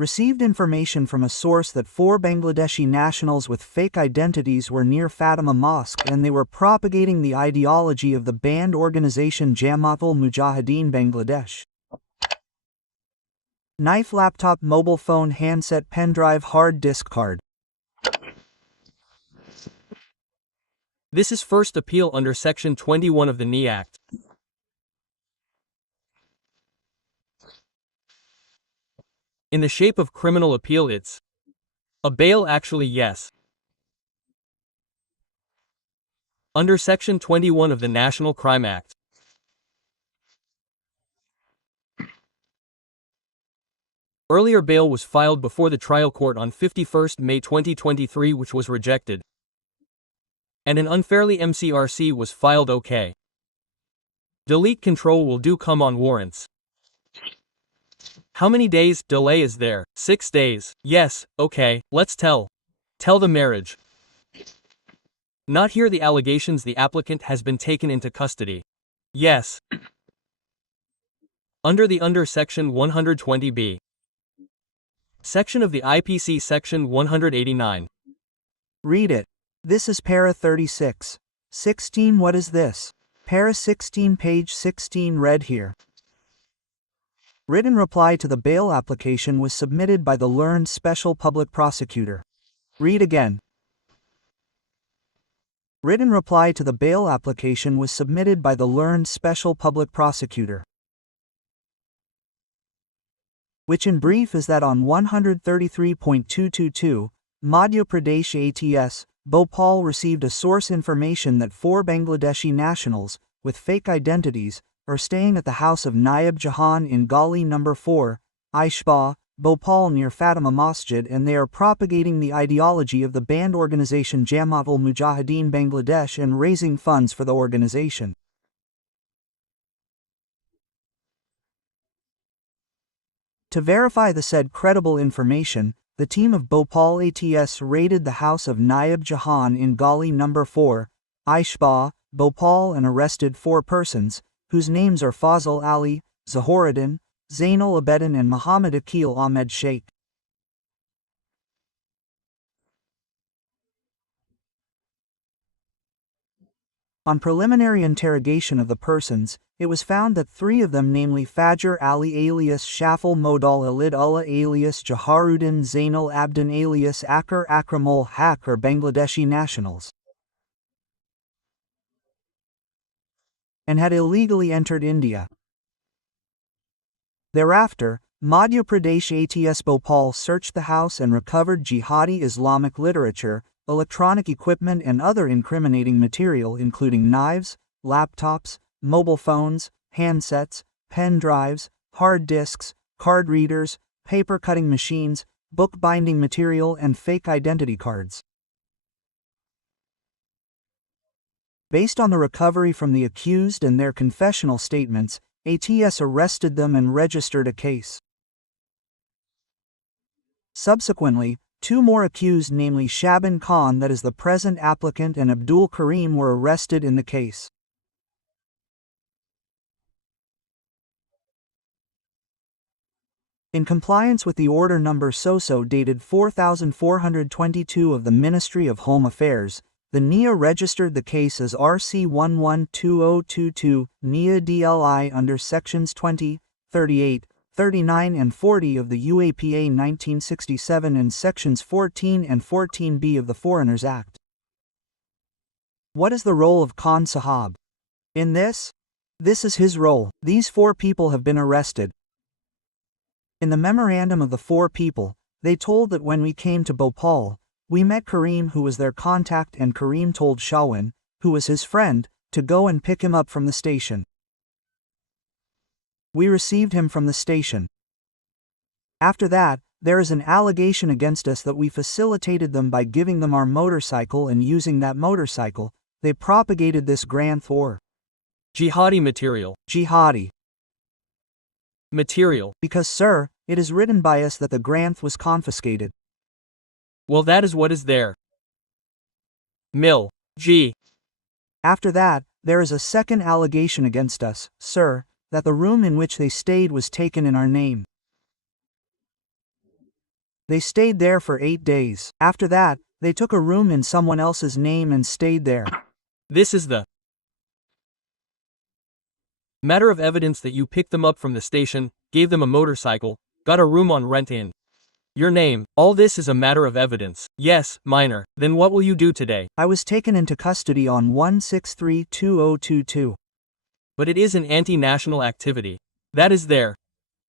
Received information from a source that 4 Bangladeshi nationals with fake identities were near Fatima Mosque and they were propagating the ideology of the banned organization Jamaat-ul-Mujahideen Bangladesh. Knife, laptop, mobile phone, handset, pendrive, hard disk card. This is first appeal under Section 21 of the NIA Act. In the shape of criminal appeal, it's a bail. Actually, yes. Under Section 21 of the National Crime Act. Earlier bail was filed before the trial court on 51st May 2023, which was rejected. And an unfairly MCRC was filed. OK. Delete control will do. Come on, warrants. How many days delay is there? 6 days. Yes, okay, let's tell the marriage. Not hear the allegations the applicant has been taken into custody. Yes. Under Section 120B. Section of the IPC, Section 189. Read it. This is para 36. 16. What is this? Para 16, page 16, read here. Written reply to the bail application was submitted by the learned special public prosecutor. Read again. Written reply to the bail application was submitted by the learned special public prosecutor. Which in brief is that on 133.222, Madhya Pradesh ATS, Bhopal received a source information that 4 Bangladeshi nationals, with fake identities, are staying at the house of Naib Jahan in Gali No. 4, Aishba, Bhopal near Fatima Masjid, and they are propagating the ideology of the banned organization Jamaat-ul-Mujahideen Bangladesh and raising funds for the organization. To verify the said credible information, the team of Bhopal ATS raided the house of Naib Jahan in Gali No. 4, Aishba, Bhopal and arrested 4 persons, whose names are Fazal Ali, Zahoruddin, Zainul Abedin and Muhammad Akil Ahmed Sheikh. On preliminary interrogation of the persons, it was found that 3 of them, namely Fajr Ali alias Shafal Modal Alid Ullah alias Jaharuddin Zainul Abdin alias Akar Akramul Haq, are Bangladeshi nationals and had illegally entered India. Thereafter, Madhya Pradesh ATS Bhopal searched the house and recovered jihadi Islamic literature, electronic equipment and other incriminating material including knives, laptops, mobile phones, handsets, pen drives, hard disks, card readers, paper cutting machines, book binding material and fake identity cards. Based on the recovery from the accused and their confessional statements, ATS arrested them and registered a case. Subsequently, 2 more accused, namely Shaban Khan, that is the present applicant, and Abdul Karim, were arrested in the case. In compliance with the order number so dated 4422 of the Ministry of Home Affairs, the NIA registered the case as RC112022 NIA DLI under Sections 20, 38, 39 and 40 of the UAPA 1967 and Sections 14 and 14B of the Foreigners Act. What is the role of Khan Sahab in this? This is his role. These 4 people have been arrested. In the memorandum of the 4 people, they told that when we came to Bhopal, we met Karim, who was their contact, and Karim told Shawan, who was his friend, to go and pick him up from the station. We received him from the station. After that, there is an allegation against us that we facilitated them by giving them our motorcycle, and using that motorcycle, they propagated this Granth or jihadi material. Jihadi material. Because, sir, it is written by us that the Granth was confiscated. Well, that is what is there. Mil. G. After that, there is a second allegation against us, sir, that the room in which they stayed was taken in our name. They stayed there for 8 days. After that, they took a room in someone else's name and stayed there. This is the matter of evidence that you picked them up from the station, gave them a motorcycle, got a room on rent in your name. All this is a matter of evidence. Yes, minor. Then what will you do today? I was taken into custody on 1632022. But it is an anti-national activity. That is there.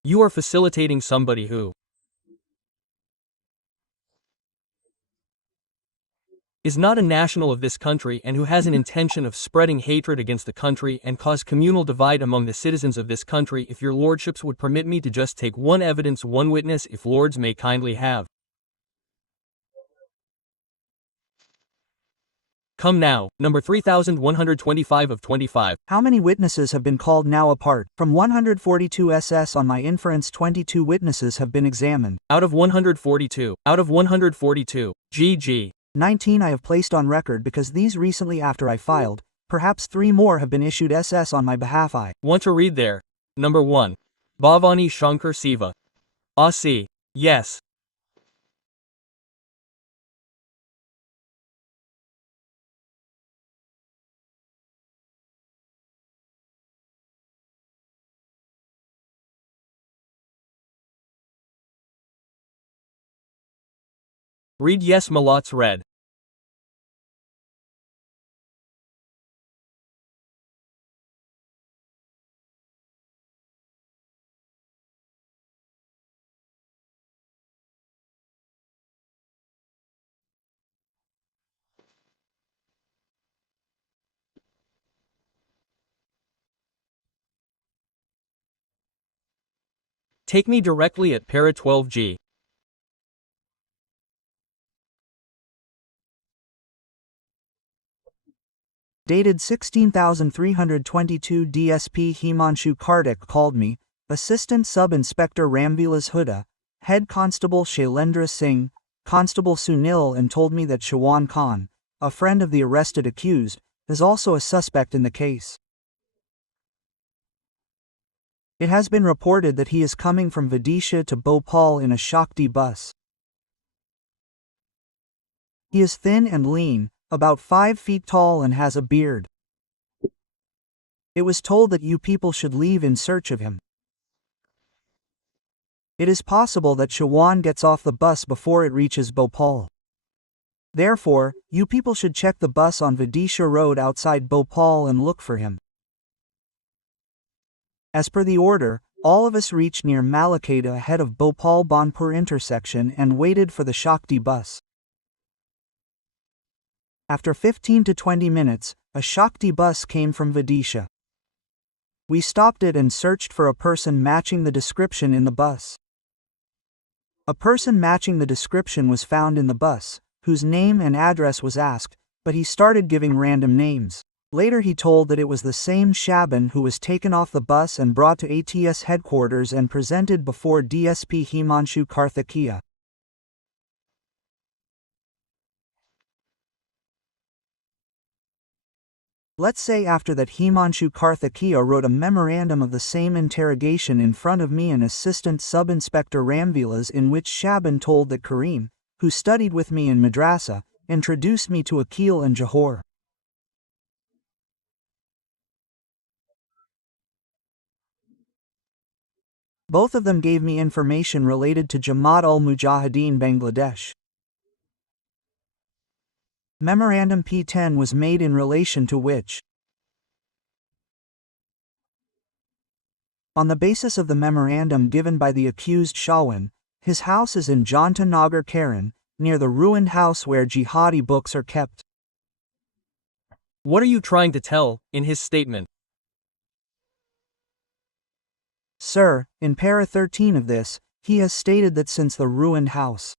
You are facilitating somebody who is not a national of this country and who has an intention of spreading hatred against the country and cause communal divide among the citizens of this country. If your lordships would permit me to just take one evidence, one witness, if lords may kindly have. Come now, number 3125 of 25. How many witnesses have been called now apart? From 142 SS on my inference, 22 witnesses have been examined. Out of 142. Out of 142. GG. 19 I have placed on record because these recently after I filed, perhaps 3 more have been issued SS on my behalf. I want to read there. Number 1. Bhavani Shankar Siva. Aussie. Yes. Read yes, Malot's read. Take me directly at para 12G. Dated 16,322 DSP Himanshu Kartik called me, Assistant Sub-Inspector Ramvilas Huda, Head Constable Shailendra Singh, Constable Sunil, and told me that Shawan Khan, a friend of the arrested accused, is also a suspect in the case. It has been reported that he is coming from Vidisha to Bhopal in a Shakti bus. He is thin and lean, about 5 feet tall, and has a beard. It was told that you people should leave in search of him. It is possible that Shawan gets off the bus before it reaches Bhopal. Therefore, you people should check the bus on Vidisha Road outside Bhopal and look for him. As per the order, all of us reached near Malakeda ahead of Bhopal-Banpur intersection and waited for the Shakti bus. After 15 to 20 minutes, a Shakti bus came from Vidisha. We stopped it and searched for a person matching the description in the bus. A person matching the description was found in the bus, whose name and address was asked, but he started giving random names. Later he told that it was the same Shaban who was taken off the bus and brought to ATS headquarters and presented before DSP Himanshu Karthikeya. Let's say after that Himanshu Karthikeya wrote a memorandum of the same interrogation in front of me and Assistant Sub-Inspector Ramvilas, in which Shaban told that Kareem, who studied with me in madrasa, introduced me to Akil and Johor. Both of them gave me information related to Jamaat ul-Mujahideen Bangladesh. Memorandum P10 was made in relation to which, on the basis of the memorandum given by the accused Shawan, his house is in Janta Nagar Karan, near the ruined house where jihadi books are kept. What are you trying to tell, in his statement? Sir, in para 13 of this, he has stated that since the ruined house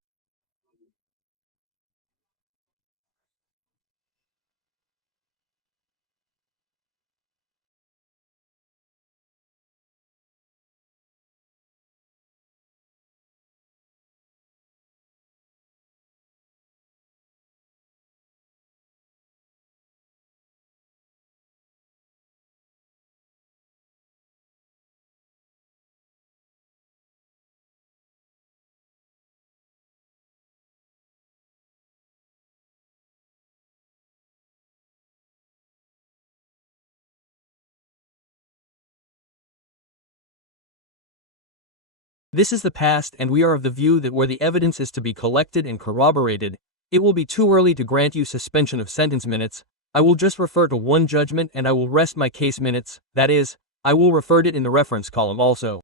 This is the past, and we are of the view that where the evidence is to be collected and corroborated, it will be too early to grant you suspension of sentence minutes. I will just refer to one judgment and I will rest my case minutes, that is, I will refer it in the reference column also.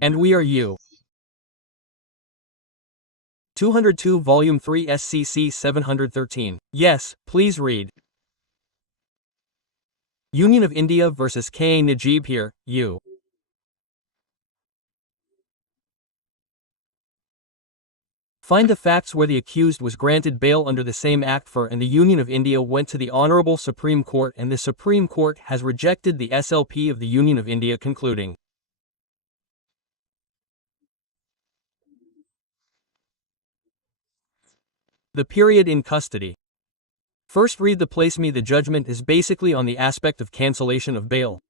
And we are you. 202 Volume 3 SCC 713. Yes, please read. Union of India vs. K. Najib here, U. Find the facts where the accused was granted bail under the same Act for and the Union of India went to the Honourable Supreme Court and the Supreme Court has rejected the SLP of the Union of India concluding. The period in custody. First read the place me. The judgment is basically on the aspect of cancellation of bail.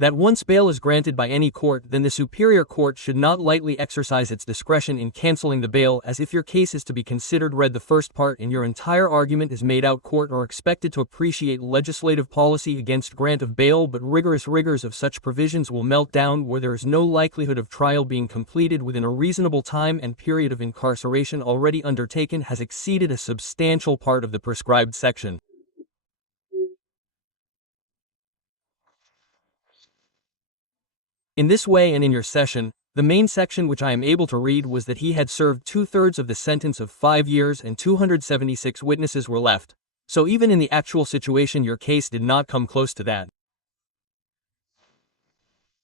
That once bail is granted by any court, then the superior court should not lightly exercise its discretion in cancelling the bail, as if your case is to be considered read the first part and your entire argument is made out. Court are expected to appreciate legislative policy against grant of bail, but rigors of such provisions will melt down where there is no likelihood of trial being completed within a reasonable time and period of incarceration already undertaken has exceeded a substantial part of the prescribed section. In this way and in your session, the main section which I am able to read was that he had served 2/3 of the sentence of 5 years and 276 witnesses were left, so even in the actual situation your case did not come close to that.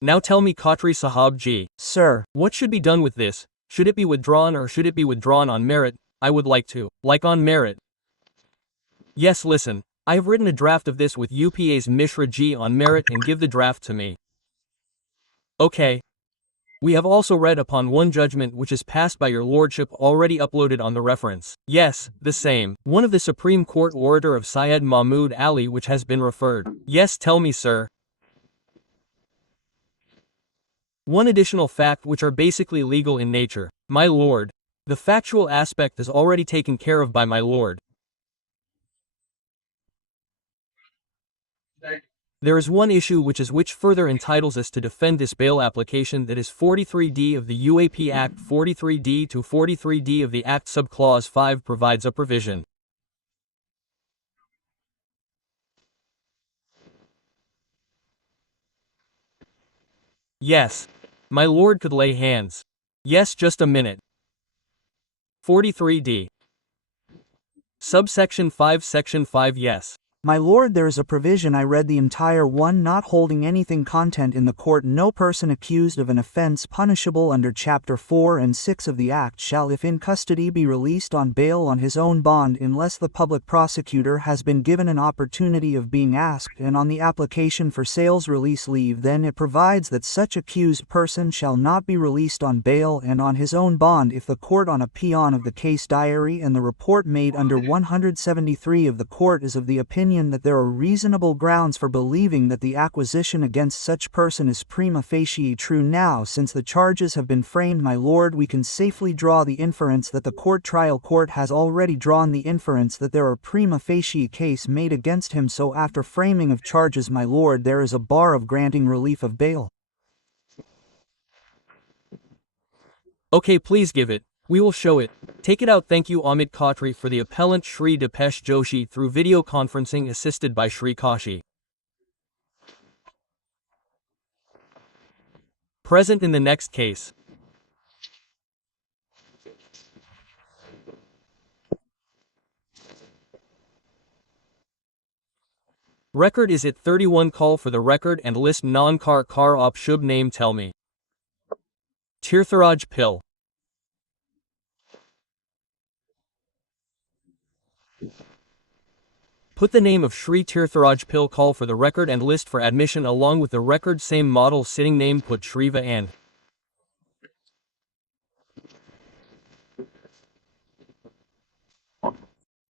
Now tell me Khatri Sahab ji. Sir. What should be done with this? Should it be withdrawn or should it be withdrawn on merit? I would like to. Like on merit. Yes, listen, I have written a draft of this with UPA's Mishra ji on merit and give the draft to me. Okay. We have also read upon one judgment which is passed by your lordship already uploaded on the reference. Yes, the same. One of the Supreme Court orator of Syed Mahmood Ali which has been referred. Yes, tell me sir. One additional fact which are basically legal in nature. My lord. The factual aspect is already taken care of by my lord. There is one issue which further entitles us to defend this bail application, that is 43D of the UAP Act. 43D to 43D of the Act subclause 5 provides a provision. Yes. My lord could lay hands. Yes, just a minute. 43D. Subsection 5 Section 5. Yes. My lord, there is a provision, I read the entire one, not holding anything content in the court. No person accused of an offense punishable under Chapter 4 and 6 of the Act shall, if in custody, be released on bail on his own bond unless the public prosecutor has been given an opportunity of being asked, and on the application for sales release leave then it provides that such accused person shall not be released on bail and on his own bond if the court on a peon of the case diary and the report made under 173 of the court is of the opinion that there are reasonable grounds for believing that the acquisition against such person is prima facie true. Now, since the charges have been framed, my lord, we can safely draw the inference that the trial court has already drawn the inference that there are prima facie case made against him. So after framing of charges, my lord, there is a bar of granting relief of bail. Okay, please give it. We will show it. Take it out. Thank you Amit Khatri for the appellant Shri Dipesh Joshi through video conferencing assisted by Shri Kashi. Present in the next case. Record is it 31. Call for the record and list non-car op shub name. Tell me. Tirtharaj Pill. Put the name of Shri Tirtharaj Pill call for the record and list for admission along with the record same model sitting name put Shriva and